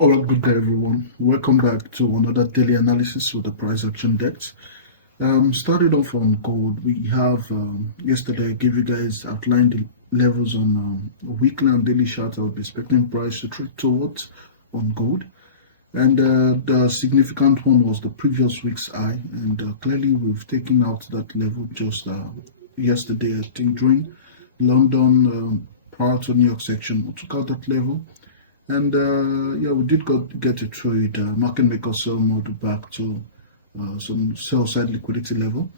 Alright, good day everyone. Welcome back to another daily analysis with the price action decks. Started off on gold. We have yesterday I gave you guys outlined the levels on weekly and daily charts I would be expecting price to trade towards on gold. And the significant one was the previous week's high, and clearly we've taken out that level just yesterday. I think during London prior to New York section, we took out that level. And yeah, we did get a trade, market maker sell mode back to some sell side liquidity level,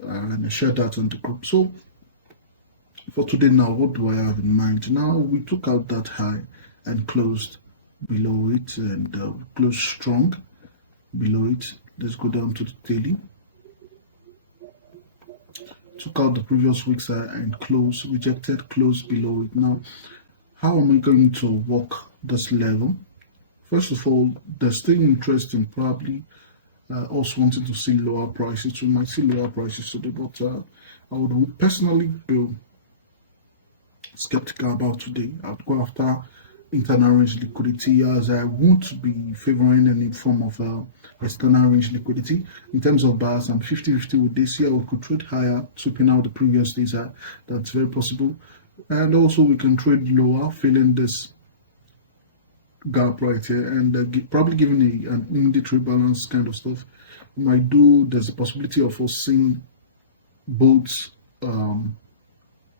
and I shared that on the group. So for today now, what do I have in mind? Now we took out that high and closed below it, and closed strong below it. Let's go down to the daily. Took out the previous week's high and closed, rejected, closed below it. Now, how am I going to work this level? First of all, there's still interest in probably us wanting to see lower prices. We might see lower prices today, but I would personally be skeptical about today. I'd go after internal range liquidity, as I won't be favoring any form of external range liquidity. In terms of buyers, I'm 50-50 with this year. We could trade higher, sweeping out the previous days. That's very possible. And also we can trade lower, filling this gap right here, and probably giving an immediate rebalance kind of stuff. We might do. There's a possibility of us seeing both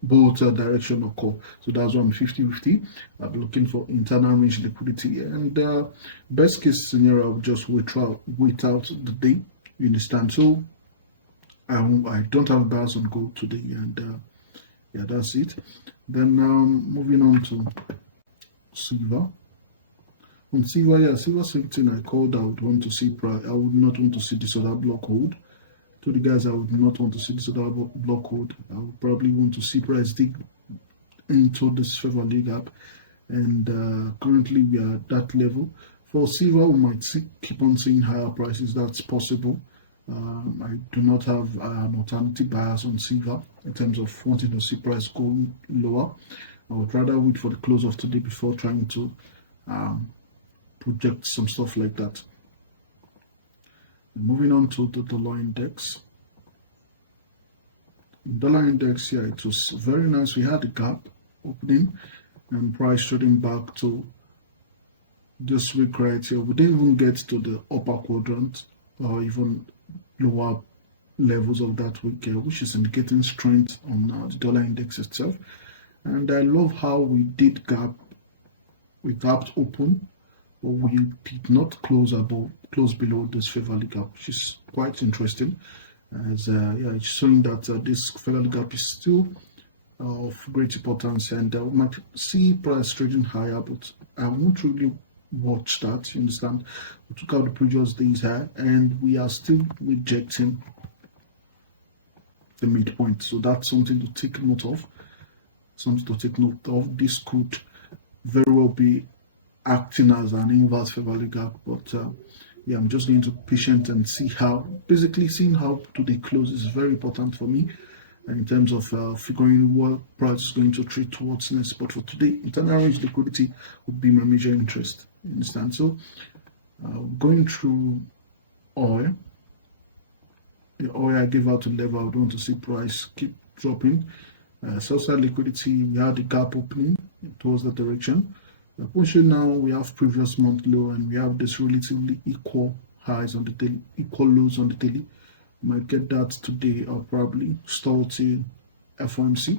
direction occur. So that's why I'm 50-50. I'll be looking for internal range liquidity, and best case scenario, I'll just wait out the day. You understand? So I don't have buyers on gold today, and yeah, that's it. Then moving on to silver. On silver, yeah, silver same thing. I called. I would want to see price. I would not want to see this other block hold. To the guys, I would not want to see this other block hold. I would probably want to see price dig into this favorable gap, and currently we are at that level. For silver, we might keep on seeing higher prices. That's possible. I do not have an alternative bias on silver in terms of wanting to see price go lower. I would rather wait for the close of today before trying to project some stuff like that. Moving on to the dollar index. Dollar index, yeah, it was very nice. We had a gap opening and price trading back to this week right here. We didn't even get to the upper quadrant or even lower levels of that week, which is indicating strength on the dollar index itself. And I love how we did gap. We gapped open, but we did not close below this favorable gap, which is quite interesting. As yeah, it's showing that this favorable gap is still of great importance, and we might see price trading higher, but I won't really watch that. You understand? We took out the previous day's high, and we are still rejecting the midpoint. So that's something to take note of. This could very well be acting as an inverse favorable gap, but yeah, I'm just going to be patient and see how. Basically, seeing how today close is very important for me, and in terms of figuring what price is going to trade towards next. But for today, internal range liquidity would be my major interest. You understand? So going through oil. The oil I gave out a level. I would want to see price keep dropping. Sell side liquidity, we had the gap opening towards that direction. Pushing now, we have previous month low, and we have this relatively equal highs on the daily, equal lows on the daily. Might get that today, or probably stall till FOMC.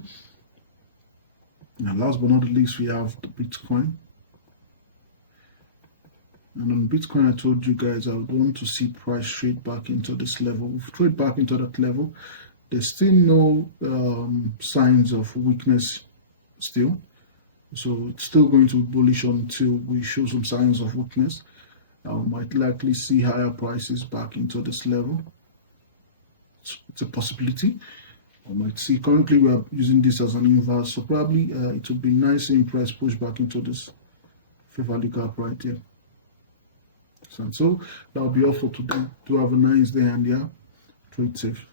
And last but not least, we have the Bitcoin. And on Bitcoin, I told you guys I would want to see price trade back into this level. We've trade back into that level. There's still no signs of weakness still. So it's still going to be bullish until we show some signs of weakness. I might likely see higher prices back into this level. It's a possibility. I might see, currently we are using this as an inverse, so probably it would be nice in price push back into this favorable gap right here. So that will be all for today. Do have a nice day, and yeah, trade safe.